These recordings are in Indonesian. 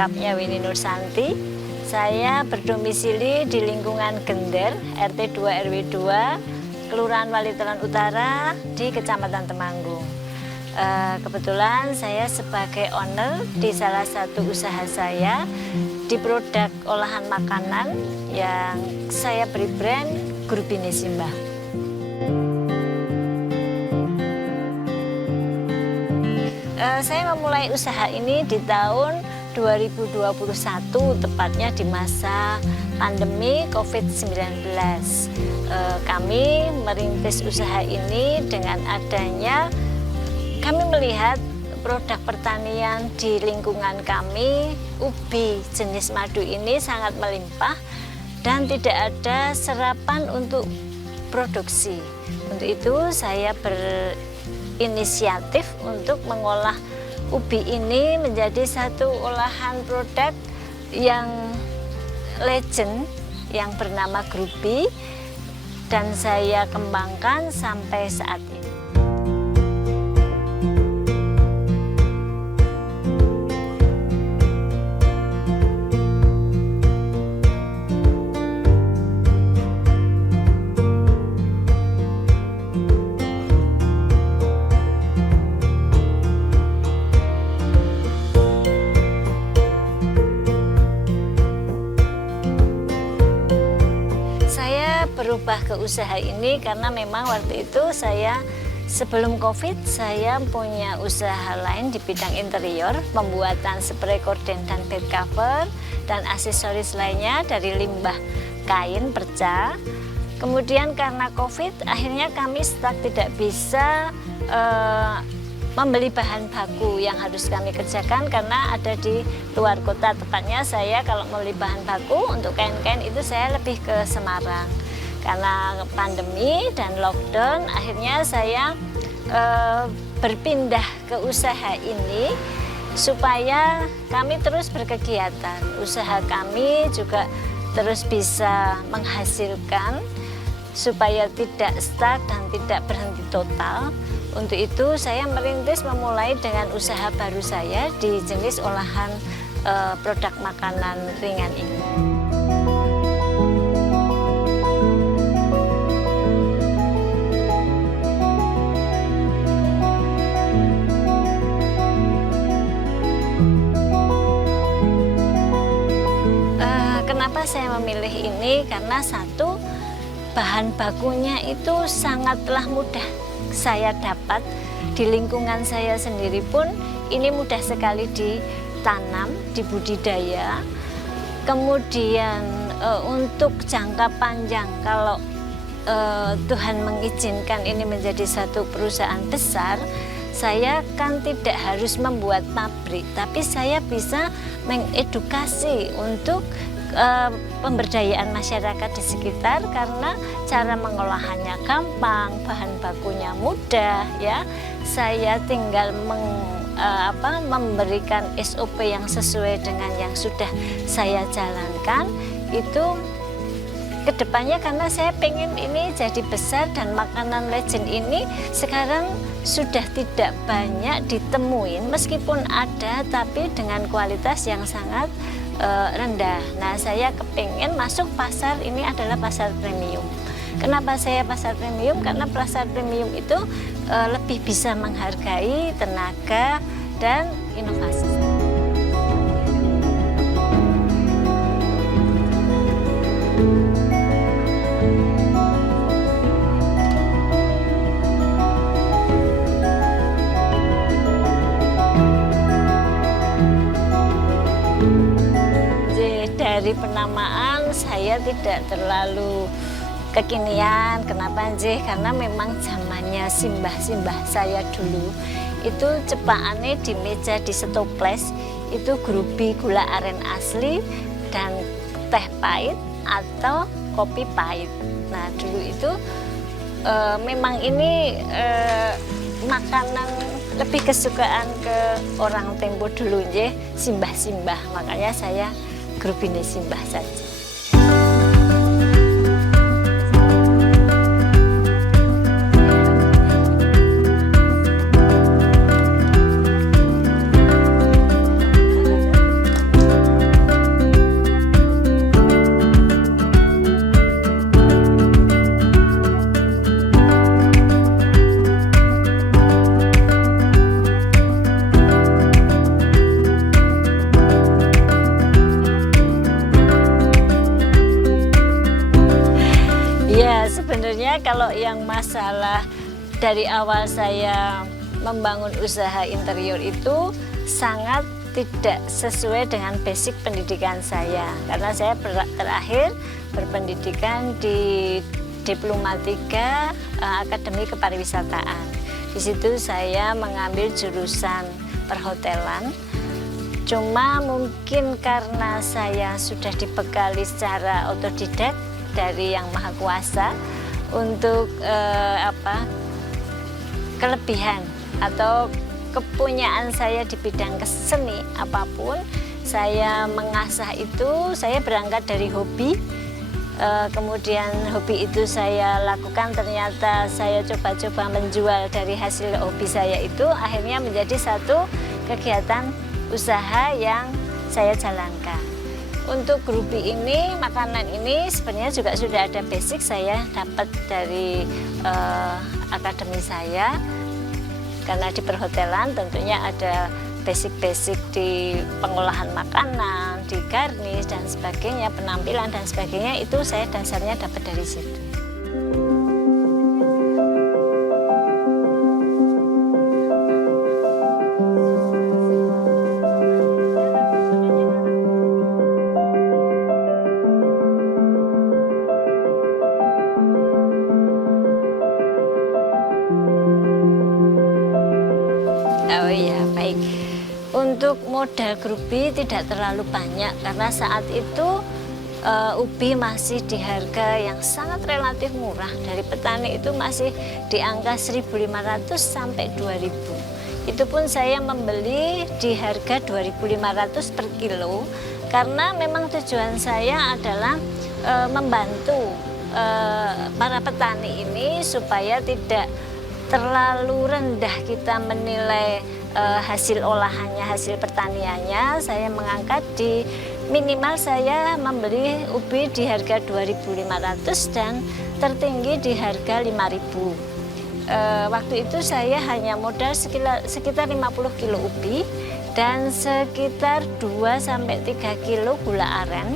lengkapnya Winnie Nursanti. Saya berdomisili di lingkungan Gender, RT 2 RW 2, Kelurahan Walitelan Utara di Kecamatan Temanggung. Kebetulan saya sebagai owner di salah satu usaha saya di produk olahan makanan yang saya beri brand Grubine Simbah. Saya memulai usaha ini di tahun 2021, tepatnya di masa pandemi COVID-19. Kami merintis usaha ini dengan adanya kami melihat produk pertanian di lingkungan kami, ubi jenis madu ini sangat melimpah dan tidak ada serapan untuk produksi. Untuk itu saya berinisiatif untuk mengolah ubi ini menjadi satu olahan produk yang legend yang bernama Grubi dan saya kembangkan sampai saat ini. Berubah ke usaha ini karena memang waktu itu saya sebelum COVID saya punya usaha lain di bidang interior, pembuatan spray korden dan bed cover dan aksesoris lainnya dari limbah kain perca. Kemudian karena COVID akhirnya kami stuck, tidak bisa membeli bahan baku yang harus kami kerjakan karena ada di luar kota. Tepatnya saya kalau membeli bahan baku untuk kain-kain itu saya lebih ke Semarang. Karena pandemi dan lockdown, akhirnya saya berpindah ke usaha ini supaya kami terus berkegiatan. Usaha kami juga terus bisa menghasilkan supaya tidak stuck dan tidak berhenti total. Untuk itu saya merintis memulai dengan usaha baru saya di jenis olahan produk makanan ringan ini. Kenapa saya memilih ini? Karena satu, bahan bakunya itu sangatlah mudah saya dapat. Di lingkungan saya sendiri pun ini mudah sekali ditanam, dibudidaya. Kemudian untuk jangka panjang, kalau Tuhan mengizinkan ini menjadi satu perusahaan besar, saya kan tidak harus membuat pabrik, tapi saya bisa mengedukasi untuk pemberdayaan masyarakat di sekitar karena cara mengolahannya gampang, bahan bakunya mudah ya. Saya tinggal memberikan SOP yang sesuai dengan yang sudah saya jalankan itu kedepannya, karena saya pengen ini jadi besar dan makanan legend ini sekarang sudah tidak banyak ditemuin, meskipun ada tapi dengan kualitas yang sangat rendah. Nah, saya kepengen masuk pasar ini adalah pasar premium. Kenapa saya pasar premium? Karena pasar premium itu lebih bisa menghargai tenaga dan inovasi. Dari penamaan saya tidak terlalu kekinian. Kenapa Nje? Karena memang zamannya simbah-simbah saya dulu itu cepakane di meja di setoples itu Grubi gula aren asli dan teh pahit atau kopi pahit. Nah dulu itu memang ini makanan lebih kesukaan ke orang tempo dulu Nje, simbah-simbah. Makanya saya Grubine Simbah saja. sebenarnya kalau yang masalah dari awal saya membangun usaha interior itu sangat tidak sesuai dengan basic pendidikan saya, karena saya terakhir berpendidikan di Diploma 3 Akademi Kepariwisataan. Di situ saya mengambil jurusan perhotelan. Cuma mungkin karena saya sudah dibekali secara otodidak dari Yang Maha Kuasa untuk kelebihan atau kepunyaan saya di bidang keseni apapun, saya mengasah itu. Saya berangkat dari hobi, kemudian hobi itu saya lakukan, ternyata saya coba-coba menjual dari hasil hobi saya itu, akhirnya menjadi satu kegiatan usaha yang saya jalankan. Untuk grupi ini, makanan ini sebenarnya juga sudah ada basic saya dapat dari akademi saya, karena di perhotelan tentunya ada basic-basic di pengolahan makanan, di garnish dan sebagainya, penampilan dan sebagainya, itu saya dasarnya dapat dari situ. Oh iya, baik. Untuk modal grupi tidak terlalu banyak karena saat itu ubi masih di harga yang sangat relatif murah. Dari petani itu masih di angka 1.500 sampai 2.000. Itu pun saya membeli di harga 2.500 per kilo karena memang tujuan saya adalah membantu para petani ini supaya tidak terlalu rendah kita menilai hasil olahannya, hasil pertaniannya. Saya mengangkat di minimal saya membeli ubi di harga 2.500 dan tertinggi di harga 5.000. Waktu itu saya hanya modal sekitar 50 kilo ubi dan sekitar 2-3 kilo gula aren.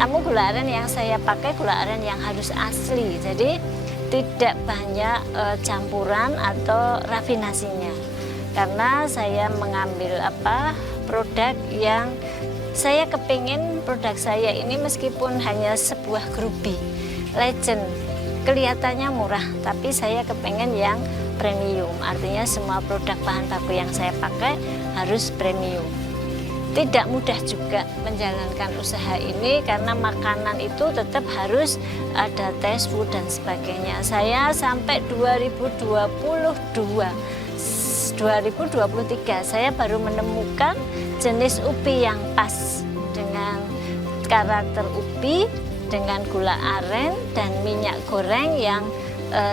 Namun gula aren yang saya pakai gula aren yang harus asli, jadi tidak banyak campuran atau rafinasinya, karena saya mengambil produk yang saya kepingin. Produk saya ini meskipun hanya sebuah grupi legend, kelihatannya murah, tapi saya kepengen yang premium, artinya semua produk bahan baku yang saya pakai harus premium. Tidak mudah juga menjalankan usaha ini karena makanan itu tetap harus ada tes food dan sebagainya. Saya sampai 2023 saya baru menemukan jenis ubi yang pas dengan karakter ubi, dengan gula aren dan minyak goreng yang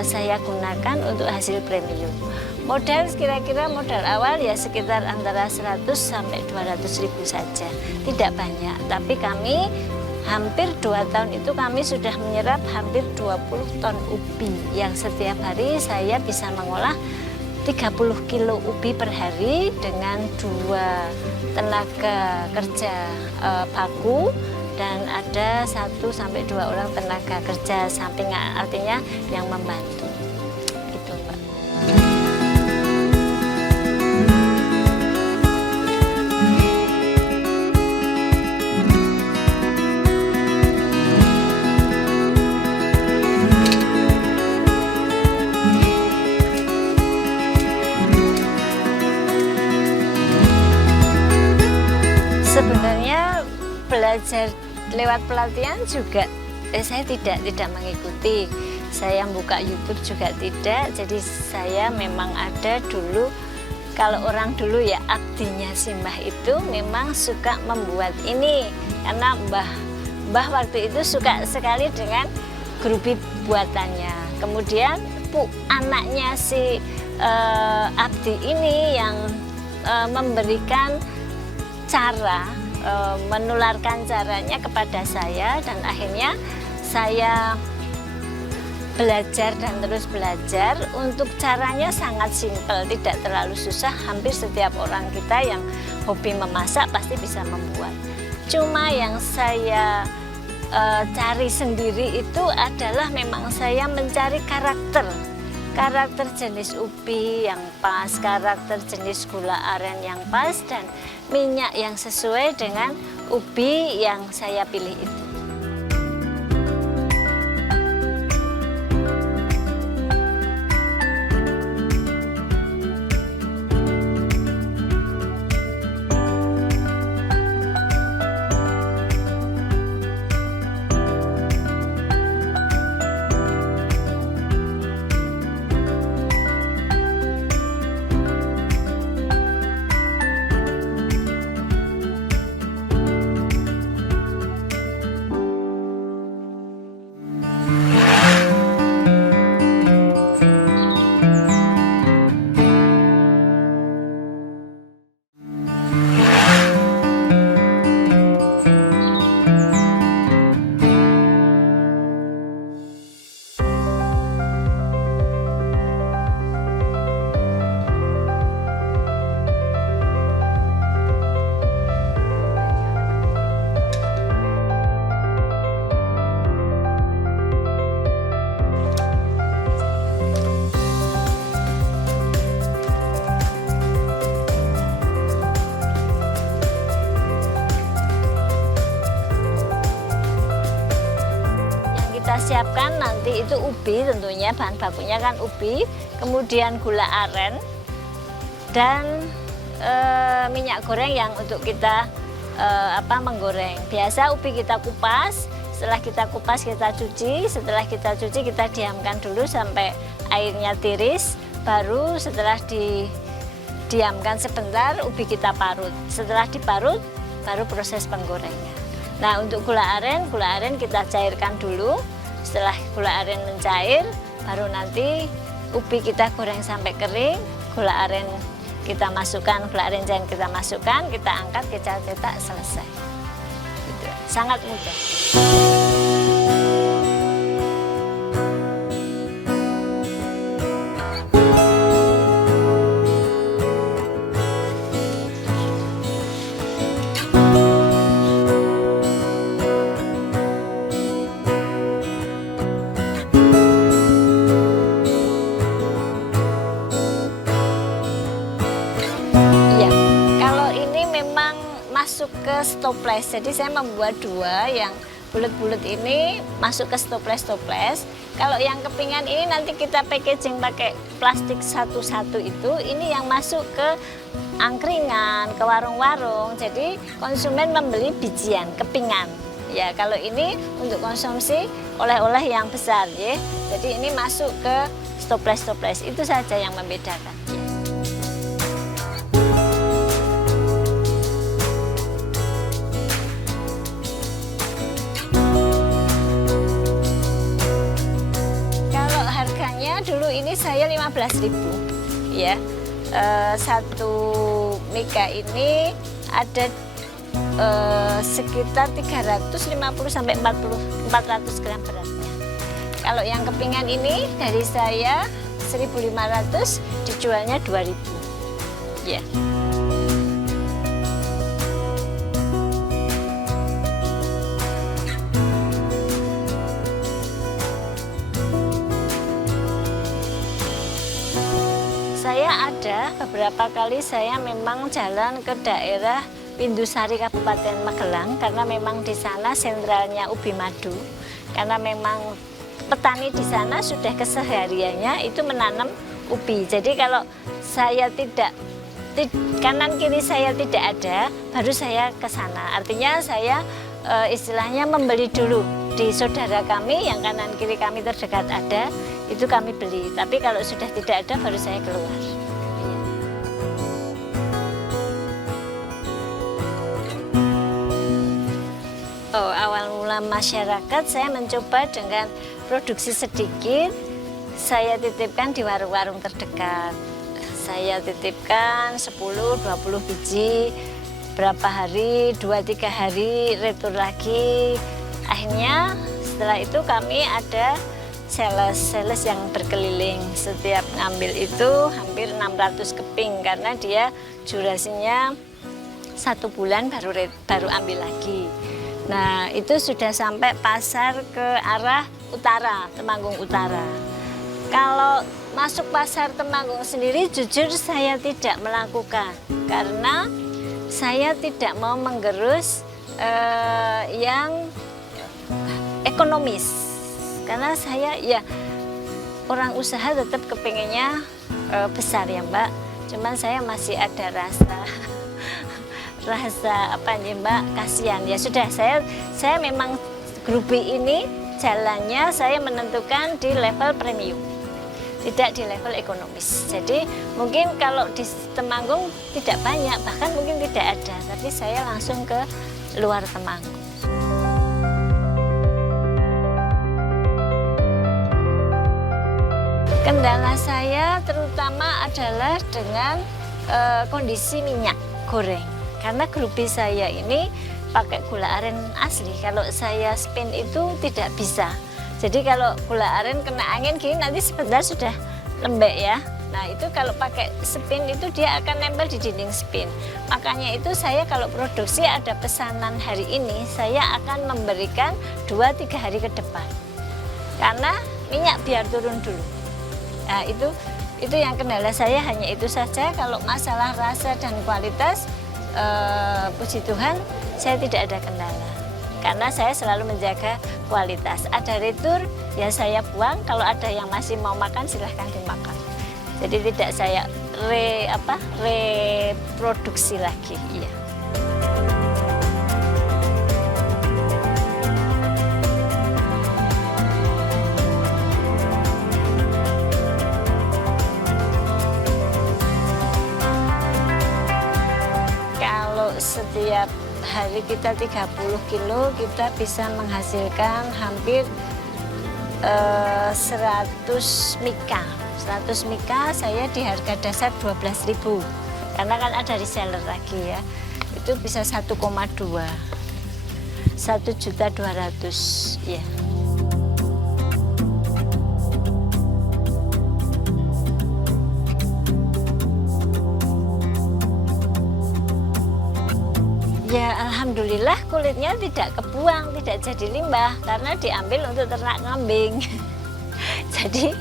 saya gunakan untuk hasil premium. Modal kira-kira modal awal ya sekitar antara 100 sampai 200 ribu saja, tidak banyak. Tapi kami hampir 2 tahun itu kami sudah menyerap hampir 20 ton ubi yang setiap hari saya bisa mengolah 30 kilo ubi per hari dengan 2 tenaga kerja baku dan ada 1 sampai 2 orang tenaga kerja sampingan, artinya yang membantu. Gitu, Mbak. Sebenarnya belajar lewat pelatihan juga saya tidak mengikuti. Saya buka YouTube juga tidak. Jadi saya memang ada dulu, kalau orang dulu ya abdinya si Mbah itu memang suka membuat ini, karena Mbah waktu itu suka sekali dengan grupi buatannya. Kemudian anaknya si abdi ini yang memberikan cara, menularkan caranya kepada saya, dan akhirnya saya belajar dan terus belajar. Untuk caranya sangat simpel, tidak terlalu susah. Hampir setiap orang kita yang hobi memasak pasti bisa membuat. Cuma yang saya cari sendiri itu adalah memang saya mencari karakter jenis ubi yang pas, karakter jenis gula aren yang pas, dan minyak yang sesuai dengan ubi yang saya pilih itu. Kita siapkan nanti itu ubi, tentunya bahan bakunya kan ubi, kemudian gula aren dan minyak goreng yang untuk kita menggoreng. Biasa ubi kita kupas, setelah kita kupas kita cuci, setelah kita cuci kita diamkan dulu sampai airnya tiris, baru setelah didiamkan sebentar ubi kita parut. Setelah diparut baru proses penggorengnya. Nah, untuk gula aren kita cairkan dulu. Setelah gula aren mencair, baru nanti ubi kita goreng sampai kering, gula aren kita masukkan, gula aren yang kita masukkan, kita angkat, kita cetak, selesai. Gitu. Sangat mudah. Masuk ke stoples, jadi saya membuat dua, yang bulat-bulat ini masuk ke stoples. Kalau yang kepingan ini nanti kita packaging pakai plastik satu-satu itu, ini yang masuk ke angkringan, ke warung-warung. Jadi konsumen membeli bijian, kepingan. Ya, kalau ini untuk konsumsi oleh-oleh yang besar, ya. Jadi ini masuk ke stoples, itu saja yang membedakan. Dulu ini saya 15.000 ya. Satu mika ini ada sekitar 350 sampai 400 gram beratnya. Kalau yang kepingan ini dari saya 1.500, dijualnya 2.000 ya. Saya ada beberapa kali saya memang jalan ke daerah Pindusari Kabupaten Magelang, karena memang di sana sentralnya ubi madu. Karena memang petani di sana sudah kesehariannya itu menanam ubi. Jadi kalau saya kanan kiri saya tidak ada, baru saya ke sana. Artinya saya istilahnya membeli dulu di saudara kami yang kanan kiri kami terdekat ada, itu kami beli. Tapi kalau sudah tidak ada, baru saya keluar. Oh, awal mula masyarakat saya mencoba dengan produksi sedikit, saya titipkan di warung-warung terdekat. Saya titipkan 10-20 biji, berapa hari, 2-3 hari, retur lagi. Akhirnya setelah itu kami ada sales yang berkeliling. Setiap ngambil itu hampir 600 keping, karena dia durasinya 1 bulan baru ambil lagi. Nah, itu sudah sampai pasar ke arah utara, Temanggung Utara. Kalau masuk pasar Temanggung sendiri, jujur saya tidak melakukan karena saya tidak mau menggerus yang ekonomis. Karena saya ya orang usaha tetap kepengennya besar ya Mbak. Cuman saya masih ada rasa apa nih Mbak, kasihan. Ya sudah, saya memang Grubi ini jalannya saya menentukan di level premium, tidak di level ekonomis. Jadi mungkin kalau di Temanggung tidak banyak, bahkan mungkin tidak ada, tapi saya langsung ke luar Temanggung. Kendala saya terutama adalah dengan kondisi minyak goreng. Karena Grubi saya ini pakai gula aren asli. Kalau saya spin itu tidak bisa. Jadi kalau gula aren kena angin gini nanti sebentar sudah lembek ya. Nah itu kalau pakai spin itu dia akan nempel di dinding spin. Makanya itu saya kalau produksi ada pesanan hari ini, saya akan memberikan 2-3 hari ke depan. Karena minyak biar turun dulu. Nah itu yang kendala saya, hanya itu saja. Kalau masalah rasa dan kualitas, puji Tuhan saya tidak ada kendala karena saya selalu menjaga kualitas. Ada retur ya saya buang, kalau ada yang masih mau makan silahkan dimakan. Jadi tidak saya reproduksi lagi. Iya. Setiap hari kita 30 kilo, kita bisa menghasilkan hampir 100 mika. 100 mika saya di harga dasar 12.000. Karena kan ada reseller lagi ya. Itu bisa 1,2. 1.200.000 ya. Ya alhamdulillah kulitnya tidak kebuang, tidak jadi limbah karena diambil untuk ternak kambing. Jadi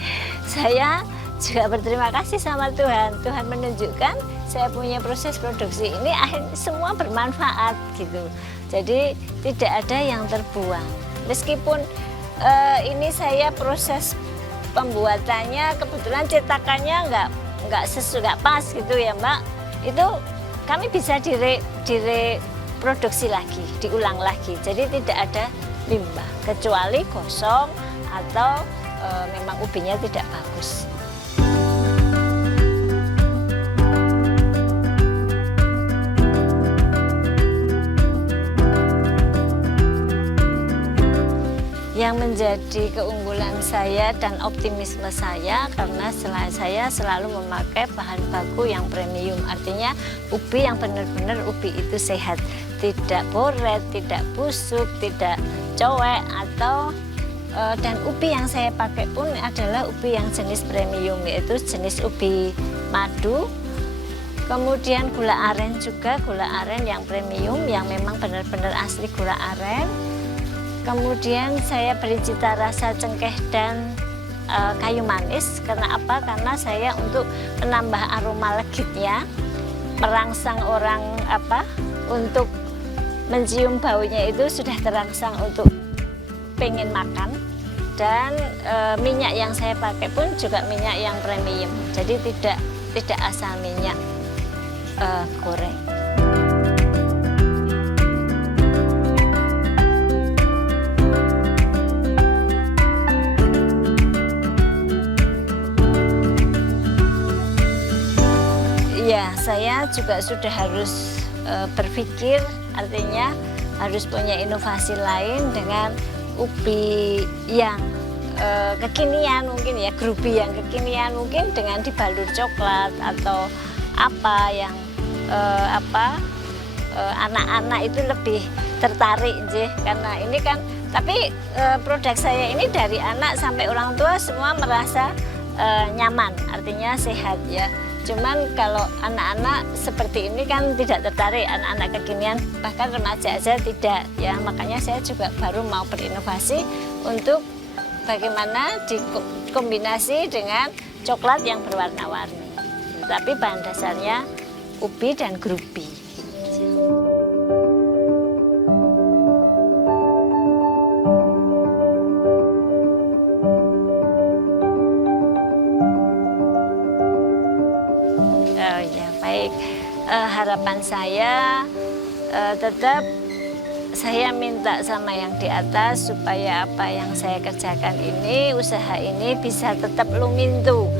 saya juga berterima kasih sama Tuhan. Tuhan menunjukkan saya punya proses produksi ini akhirnya semua bermanfaat gitu. Jadi tidak ada yang terbuang. Meskipun ini saya proses pembuatannya kebetulan cetakannya nggak pas gitu ya Mbak. Itu kami bisa direproduksi lagi, diulang lagi. Jadi tidak ada limbah, kecuali gosong atau memang ubinya tidak bagus. Yang menjadi keunggulan saya dan optimisme saya karena saya selalu memakai bahan baku yang premium, artinya ubi yang benar-benar ubi itu sehat, tidak boret, tidak busuk, tidak cowek atau dan ubi yang saya pakai pun adalah ubi yang jenis premium, yaitu jenis ubi madu. Kemudian gula aren juga, gula aren yang premium yang memang benar-benar asli gula aren. Kemudian saya beri cita rasa cengkeh dan kayu manis. Karena apa? Karena saya untuk menambah aroma legitnya, merangsang orang untuk mencium baunya itu sudah terangsang untuk pengen makan. Dan minyak yang saya pakai pun juga minyak yang premium. Jadi tidak asal minyak goreng. Ya, saya juga sudah harus berpikir, artinya harus punya inovasi lain dengan ubi yang kekinian mungkin ya, Grubi yang kekinian mungkin dengan dibalur coklat atau apa yang anak-anak itu lebih tertarik karena ini kan, tapi produk saya ini dari anak sampai orang tua semua merasa nyaman, artinya sehat ya. Cuman kalau anak-anak seperti ini kan tidak tertarik, anak-anak kekinian, bahkan remaja aja tidak. Ya, makanya saya juga baru mau berinovasi untuk bagaimana dikombinasi dengan coklat yang berwarna-warni. Tapi bahan dasarnya ubi dan grupi. Oh ya, baik. Harapan saya tetap saya minta sama yang di atas supaya apa yang saya kerjakan ini, usaha ini bisa tetap lumintu.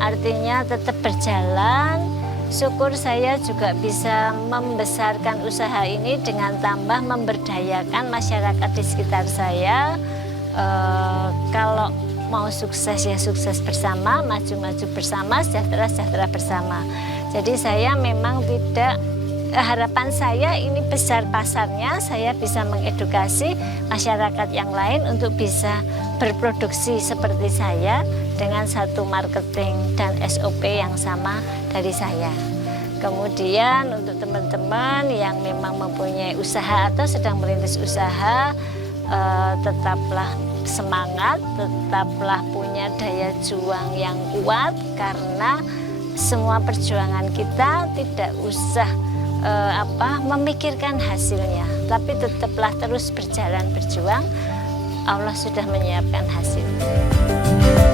Artinya tetap berjalan. Syukur saya juga bisa membesarkan usaha ini dengan tambah memberdayakan masyarakat di sekitar saya. Kalau mau sukses ya sukses bersama, maju-maju bersama, sejahtera-sejahtera bersama. Jadi saya memang tidak, harapan saya ini besar pasarnya, saya bisa mengedukasi masyarakat yang lain untuk bisa berproduksi seperti saya dengan satu marketing dan SOP yang sama dari saya. Kemudian untuk teman-teman yang memang mempunyai usaha atau sedang merintis usaha, tetaplah semangat, tetaplah punya daya juang yang kuat, karena semua perjuangan kita tidak usah memikirkan hasilnya, tapi tetaplah terus berjalan berjuang. Allah sudah menyiapkan hasilnya.